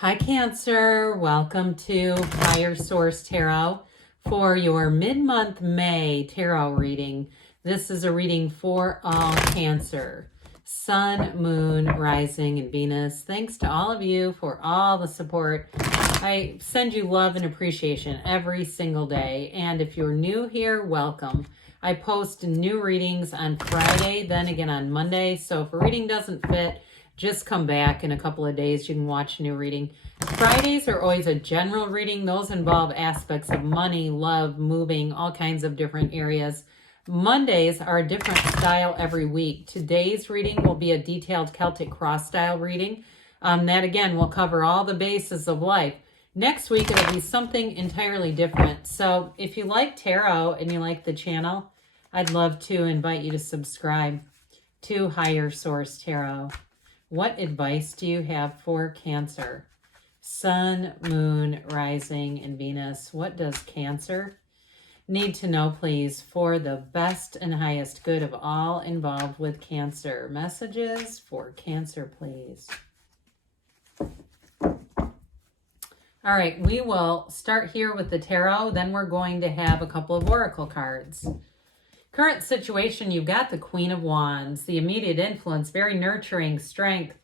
Hi, Cancer. Welcome to Higher Source Tarot for your mid-month May tarot reading. This is a reading for all Cancer. Sun, Moon, Rising, and Venus. Thanks to all of you for all the support. I send you love and appreciation every single day. And if you're new here, welcome. I post new readings on Friday, then again on Monday. So if a reading doesn't fit, just come back in a couple of days. You can watch a new reading. Fridays are always a general reading. Those involve aspects of money, love, moving, all kinds of different areas. Mondays are a different style every week. Today's reading will be a detailed Celtic cross style reading. That again will cover all the bases of life. Next week it'll be something entirely different. So if you like tarot and you like the channel, I'd love to invite you to subscribe to Higher Source Tarot. What advice do you have for Cancer? Sun, Moon, Rising, and Venus. What does Cancer need to know, please, for the best and highest good of all involved with Cancer? Messages for Cancer, please. All right, we will start here with the tarot. Then we're going to have a couple of oracle cards. Current situation, you've got the Queen of Wands, the immediate influence, very nurturing, strength.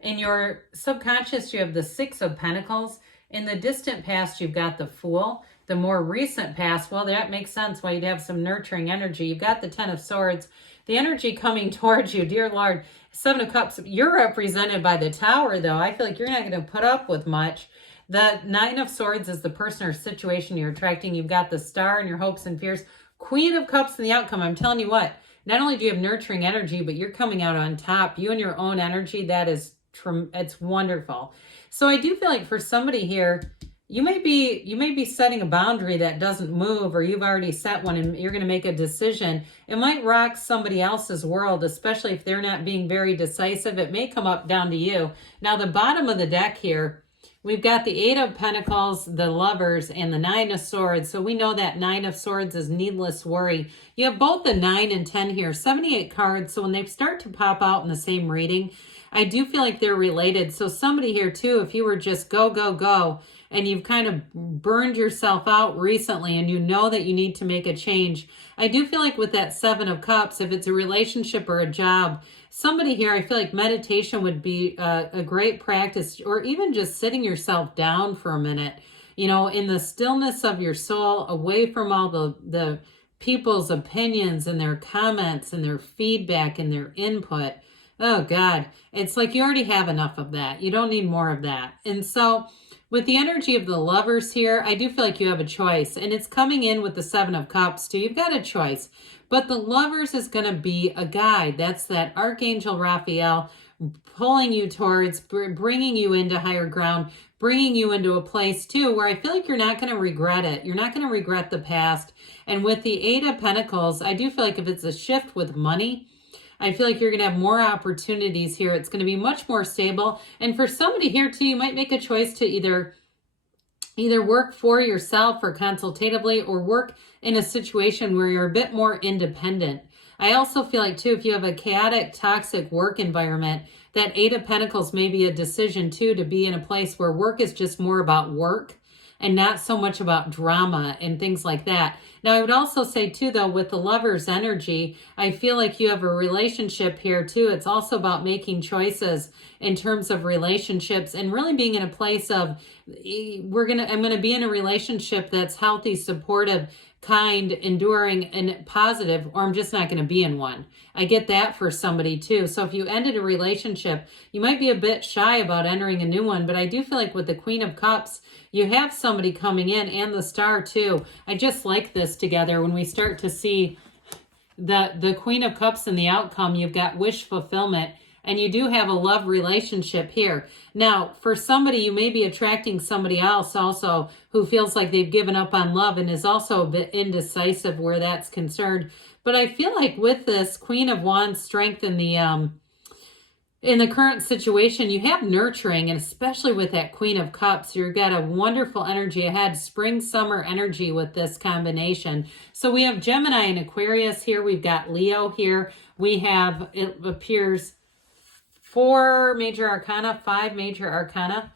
In your subconscious, you have the Six of Pentacles. In the distant past, you've got the Fool. The more recent past, well, that makes sense why you'd have some nurturing energy. You've got the Ten of Swords. The energy coming towards you, dear Lord. Seven of Cups, you're represented by the Tower, though. I feel like you're not going to put up with much. The Nine of Swords is the person or situation you're attracting. You've got the Star and your hopes and fears. Queen of Cups in the outcome. I'm telling you what, not only do you have nurturing energy, but you're coming out on top. You and your own energy, it's wonderful. So I do feel like for somebody here, you may be setting a boundary that doesn't move, or you've already set one and you're going to make a decision. It might rock somebody else's world, especially if they're not being very decisive. It may come up down to you. Now, the bottom of the deck here, we've got the Eight of Pentacles, the Lovers, and the Nine of Swords. So we know that Nine of Swords is needless worry. You have both the 9 and 10 here, 78 cards. So when they start to pop out in the same reading, I do feel like they're related. So somebody here too, if you were just go, go, go, and you've kind of burned yourself out recently and you know that you need to make a change, I do feel like with that Seven of Cups, if it's a relationship or a job, somebody here, I feel like meditation would be a great practice, or even just sitting yourself down for a minute, you know, in the stillness of your soul, away from all the people's opinions and their comments and their feedback and their input. Oh God, it's like you already have enough of that. You don't need more of that. And so with the energy of the Lovers here, I do feel like you have a choice, and it's coming in with the Seven of Cups too. You've got a choice, but the Lovers is going to be a guide. That's that Archangel Raphael pulling you towards, bringing you into higher ground, bringing you into a place too where I feel like you're not going to regret it. You're not going to regret the past. And with the Eight of Pentacles, I do feel like if it's a shift with money, I feel like you're going to have more opportunities here. It's going to be much more stable. And for somebody here too, you might make a choice to either work for yourself or consultatively, or work in a situation where you're a bit more independent. I also feel like too, if you have a chaotic, toxic work environment, that Eight of Pentacles may be a decision too, to be in a place where work is just more about work and not so much about drama and things like that. Now, I would also say too, though, with the Lover's energy, I feel like you have a relationship here too. It's also about making choices in terms of relationships and really being in a place of, I'm going to be in a relationship that's healthy, supportive, kind, enduring, and positive, or I'm just not going to be in one. I get that for somebody too. So if you ended a relationship, you might be a bit shy about entering a new one, but I do feel like with the Queen of Cups, you have somebody coming in, and the Star too. I just like this together. When we start to see the Queen of Cups in the outcome, you've got wish fulfillment, and you do have a love relationship here. Now, for somebody, you may be attracting somebody else also who feels like they've given up on love and is also a bit indecisive where that's concerned. But I feel like with this Queen of Wands strength in the current situation, you have nurturing, and especially with that Queen of Cups, you've got a wonderful energy ahead, spring, summer energy with this combination. So we have Gemini and Aquarius here. We've got Leo here. We have, it appears, 4 major arcana, 5 major arcana.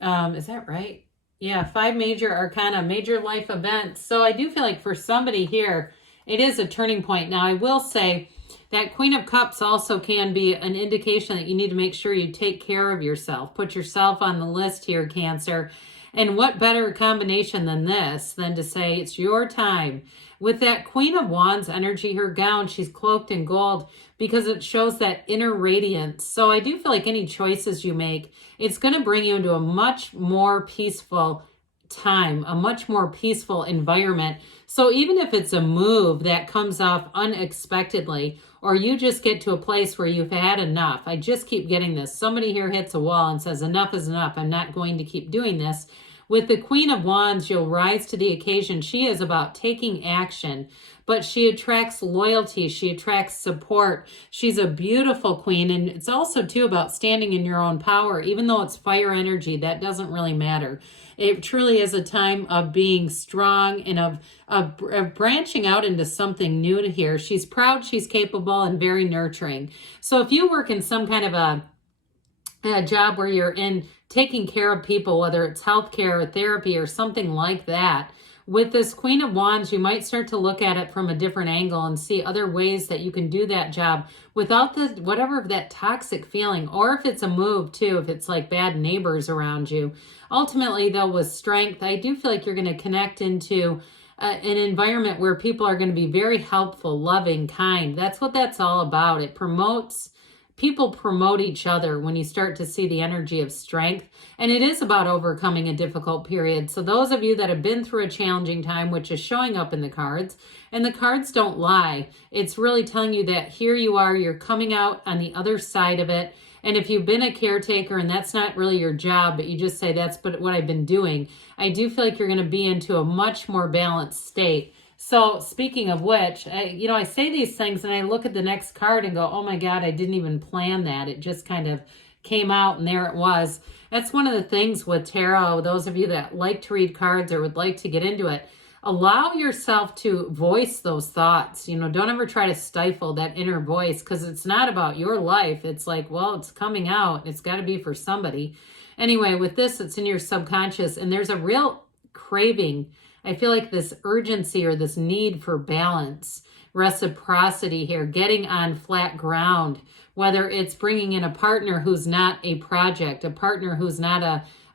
Is that right? Yeah, 5 major arcana, major life events. So I do feel like for somebody here, it is a turning point. Now, I will say that Queen of Cups also can be an indication that you need to make sure you take care of yourself. Put yourself on the list here, Cancer. And what better combination than this than to say it's your time. With that Queen of Wands energy, her gown, she's cloaked in gold because it shows that inner radiance. So I do feel like any choices you make, it's going to bring you into a much more peaceful time, a much more peaceful environment. So even if it's a move that comes off unexpectedly, or you just get to a place where you've had enough, I just keep getting this. Somebody here hits a wall and says, enough is enough. I'm not going to keep doing this. With the Queen of Wands, you'll rise to the occasion. She is about taking action, but she attracts loyalty. She attracts support. She's a beautiful queen. And it's also, too, about standing in your own power. Even though it's fire energy, that doesn't really matter. It truly is a time of being strong and of branching out into something new to here. She's proud, she's capable, and very nurturing. So if you work in some kind of a job where you're in taking care of people, whether it's healthcare or therapy or something like that, with this Queen of Wands, you might start to look at it from a different angle and see other ways that you can do that job without the whatever that toxic feeling, or if it's a move too, if it's like bad neighbors around you. Ultimately, though, with strength, I do feel like you're going to connect into an environment where people are going to be very helpful, loving, kind. That's what that's all about. It promotes people promote each other when you start to see the energy of strength. And it is about overcoming a difficult period. So those of you that have been through a challenging time, which is showing up in the cards, and the cards don't lie, it's really telling you that here you are, you're coming out on the other side of it. And if you've been a caretaker and that's not really your job, but you just say that's what I've been doing, I do feel like you're going to be into a much more balanced state. So speaking of which, I say these things and I look at the next card and go, oh my God, I didn't even plan that. It just kind of came out and there it was. That's one of the things with tarot, those of you that like to read cards or would like to get into it, allow yourself to voice those thoughts. Don't ever try to stifle that inner voice because it's not about your life. It's like, well, it's coming out. It's got to be for somebody. Anyway, with this, it's in your subconscious and there's a real craving. I feel like this urgency or this need for balance, reciprocity here, getting on flat ground, whether it's bringing in a partner who's not a project, a partner who's not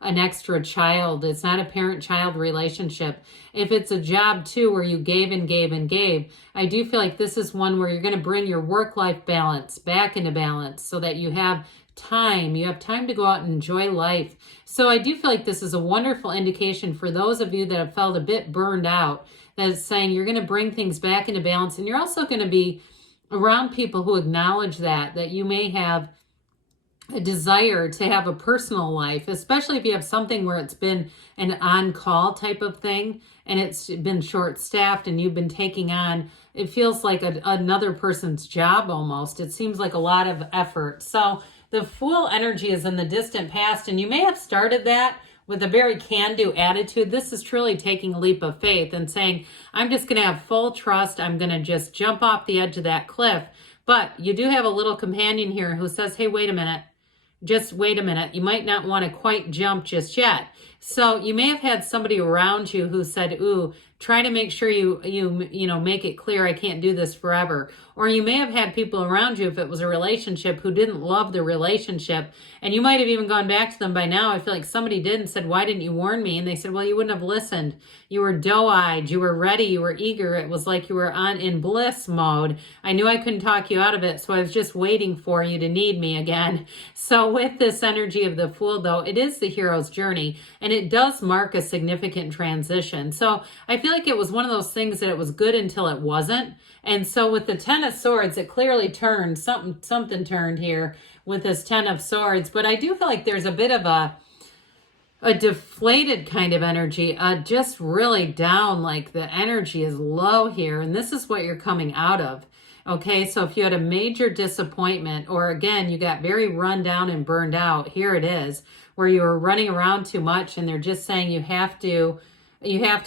an extra child, it's not a parent-child relationship. If it's a job too where you gave and gave and gave, I do feel like this is one where you're going to bring your work-life balance back into balance so that you have time to go out and enjoy life. So I do feel like this is a wonderful indication for those of you that have felt a bit burned out, that is saying you're going to bring things back into balance. And you're also going to be around people who acknowledge that you may have a desire to have a personal life, especially if you have something where it's been an on-call type of thing and it's been short-staffed and you've been taking on, it feels like another person's job almost. It seems like a lot of effort. So the Fool energy is in the distant past, and you may have started that with a very can-do attitude. This is truly taking a leap of faith and saying, I'm just going to have full trust. I'm going to just jump off the edge of that cliff. But you do have a little companion here who says, hey, wait a minute. Just wait a minute. You might not want to quite jump just yet. So you may have had somebody around you who said, ooh, try to make sure you make it clear I can't do this forever. Or you may have had people around you, if it was a relationship, who didn't love the relationship. And you might have even gone back to them by now. I feel like somebody did and said, why didn't you warn me? And they said, well, you wouldn't have listened. You were doe-eyed. You were ready. You were eager. It was like you were in bliss mode. I knew I couldn't talk you out of it. So I was just waiting for you to need me again. So with this energy of the Fool, though, it is the hero's journey. And it does mark a significant transition. So I feel like it was one of those things that it was good until it wasn't. And so with the Ten of Swords, it clearly turned, something turned here with this Ten of Swords. But I do feel like there's a bit of a deflated kind of energy, just really down, like the energy is low here. And this is what you're coming out of. Okay, so if you had a major disappointment, or again, you got very run down and burned out, here it is, where you were running around too much and they're just saying you have to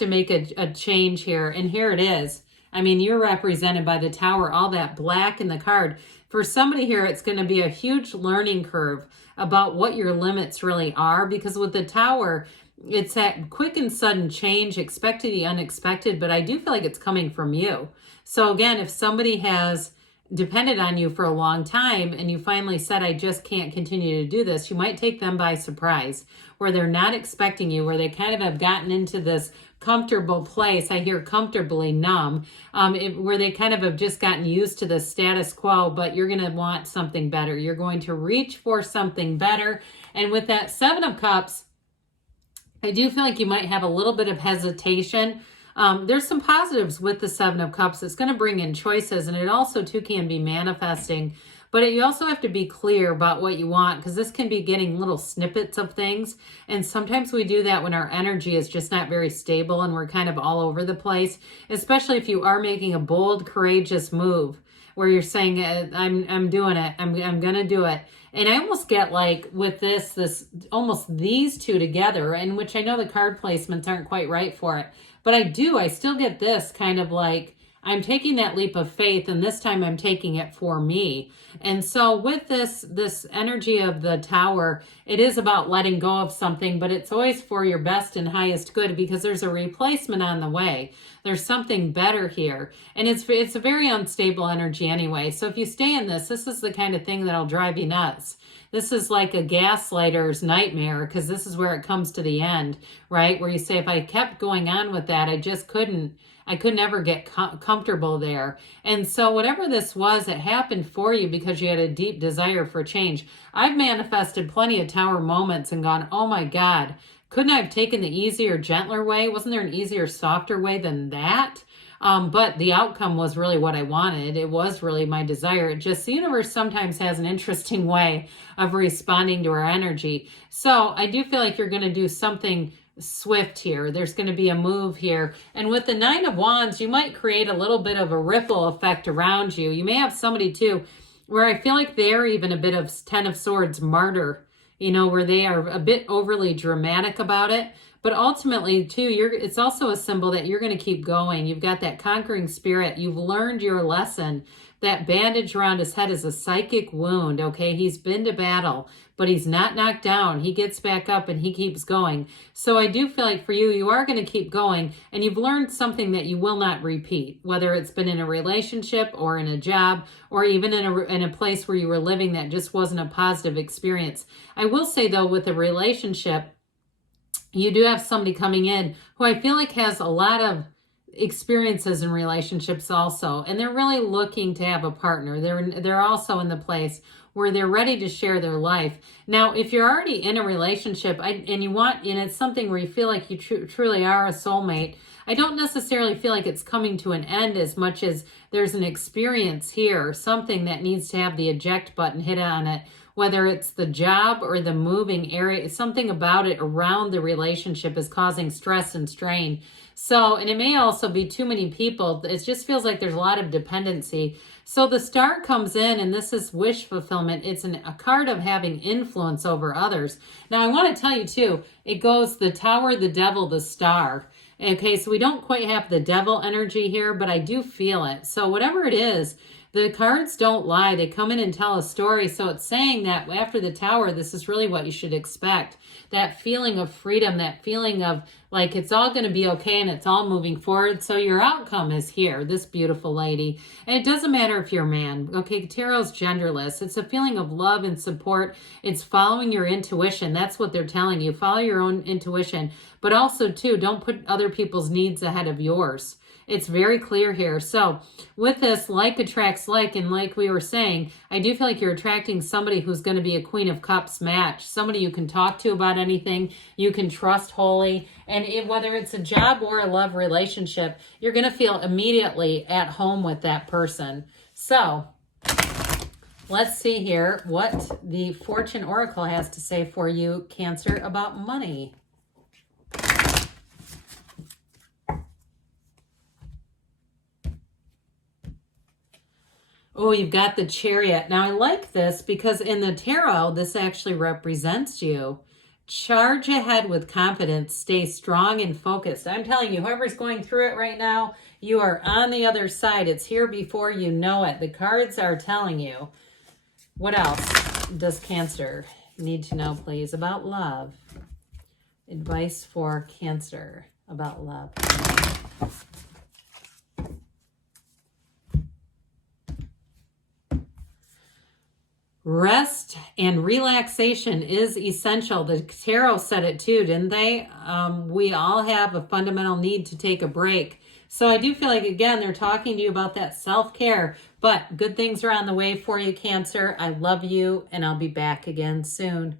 make a change here. And here it is. I mean, you're represented by the Tower, all that black in the card. For somebody here, it's going to be a huge learning curve about what your limits really are, because with the Tower, it's that quick and sudden change, expected the unexpected, but I do feel like it's coming from you. So again, if somebody has depended on you for a long time and you finally said, I just can't continue to do this, you might take them by surprise, where they're not expecting you, where they kind of have gotten into this comfortable place. I hear comfortably numb, where they kind of have just gotten used to the status quo, but you're going to want something better. You're going to reach for something better. And with that Seven of Cups, I do feel like you might have a little bit of hesitation. There's some positives with the Seven of Cups. It's going to bring in choices, and it also too can be manifesting. But you also have to be clear about what you want, because this can be getting little snippets of things. And sometimes we do that when our energy is just not very stable and we're kind of all over the place, especially if you are making a bold, courageous move where you're saying, I'm doing it. I'm going to do it. And I almost get like with this almost these two together, and which I know the card placements aren't quite right for it. But I still get this kind of like, I'm taking that leap of faith, and this time I'm taking it for me. And so with this energy of the Tower, it is about letting go of something, but it's always for your best and highest good, because there's a replacement on the way. There's something better here. And it's a very unstable energy anyway. So if you stay in this is the kind of thing that'll drive you nuts. This is like a gaslighter's nightmare, because this is where it comes to the end, right? Where you say, if I kept going on with that, I could never get comfortable there. And so whatever this was, it happened for you because you had a deep desire for change. I've manifested plenty of Tower moments and gone, oh my God, couldn't I have taken the easier, gentler way? Wasn't there an easier, softer way than that? But the outcome was really what I wanted. It was really my desire. It just, the universe sometimes has an interesting way of responding to our energy. So I do feel like you're going to do something swift here. There's going to be a move here. And with the Nine of Wands, you might create a little bit of a ripple effect around you. You may have somebody too, where I feel like they're even a bit of Ten of Swords martyr, where they are a bit overly dramatic about it. But ultimately, too, it's also a symbol that you're going to keep going. You've got that conquering spirit. You've learned your lesson. That bandage around his head is a psychic wound, okay? He's been to battle, but he's not knocked down. He gets back up and he keeps going. So I do feel like for you, you are going to keep going, and you've learned something that you will not repeat, whether it's been in a relationship or in a job or even in a place where you were living that just wasn't a positive experience. I will say, though, with a relationship, you do have somebody coming in who I feel like has a lot of experiences in relationships also, and they're really looking to have a partner. They're also in the place where they're ready to share their life. Now, if you're already in a relationship and it's something where you feel like you truly are a soulmate, I don't necessarily feel like it's coming to an end as much as there's an experience here, something that needs to have the eject button hit on it, whether it's the job or the moving area. Something about it around the relationship is causing stress and strain. So, and it may also be too many people. It just feels like there's a lot of dependency. So the Star comes in, and this is wish fulfillment. It's a card of having influence over others. Now, I want to tell you too, it goes the Tower, the Devil, the Star. Okay, so we don't quite have the devil energy here, but I do feel it. So whatever it is, the cards don't lie. They come in and tell a story. So it's saying that after the Tower, this is really what you should expect. That feeling of freedom, that feeling of like it's all going to be okay and it's all moving forward. So your outcome is here, this beautiful lady. And it doesn't matter if you're a man. Okay, Tarot's genderless. It's a feeling of love and support. It's following your intuition. That's what they're telling you. Follow your own intuition. But also, too, don't put other people's needs ahead of yours. It's very clear here. So with this, like attracts like, and like we were saying, I do feel like you're attracting somebody who's going to be a Queen of Cups match, somebody you can talk to about anything, you can trust wholly, and whether it's a job or a love relationship, you're going to feel immediately at home with that person. So let's see here what the Fortune Oracle has to say for you, Cancer, about money. Oh, you've got the Chariot. Now, I like this because in the tarot, this actually represents you. Charge ahead with confidence. Stay strong and focused. I'm telling you, whoever's going through it right now, you are on the other side. It's here before you know it. The cards are telling you. What else does Cancer need to know, please, about love? Advice for Cancer about love. Rest and relaxation is essential. The tarot said it too, didn't they? We all have a fundamental need to take a break. So I do feel like, again, they're talking to you about that self-care. But good things are on the way for you, Cancer. I love you, and I'll be back again soon.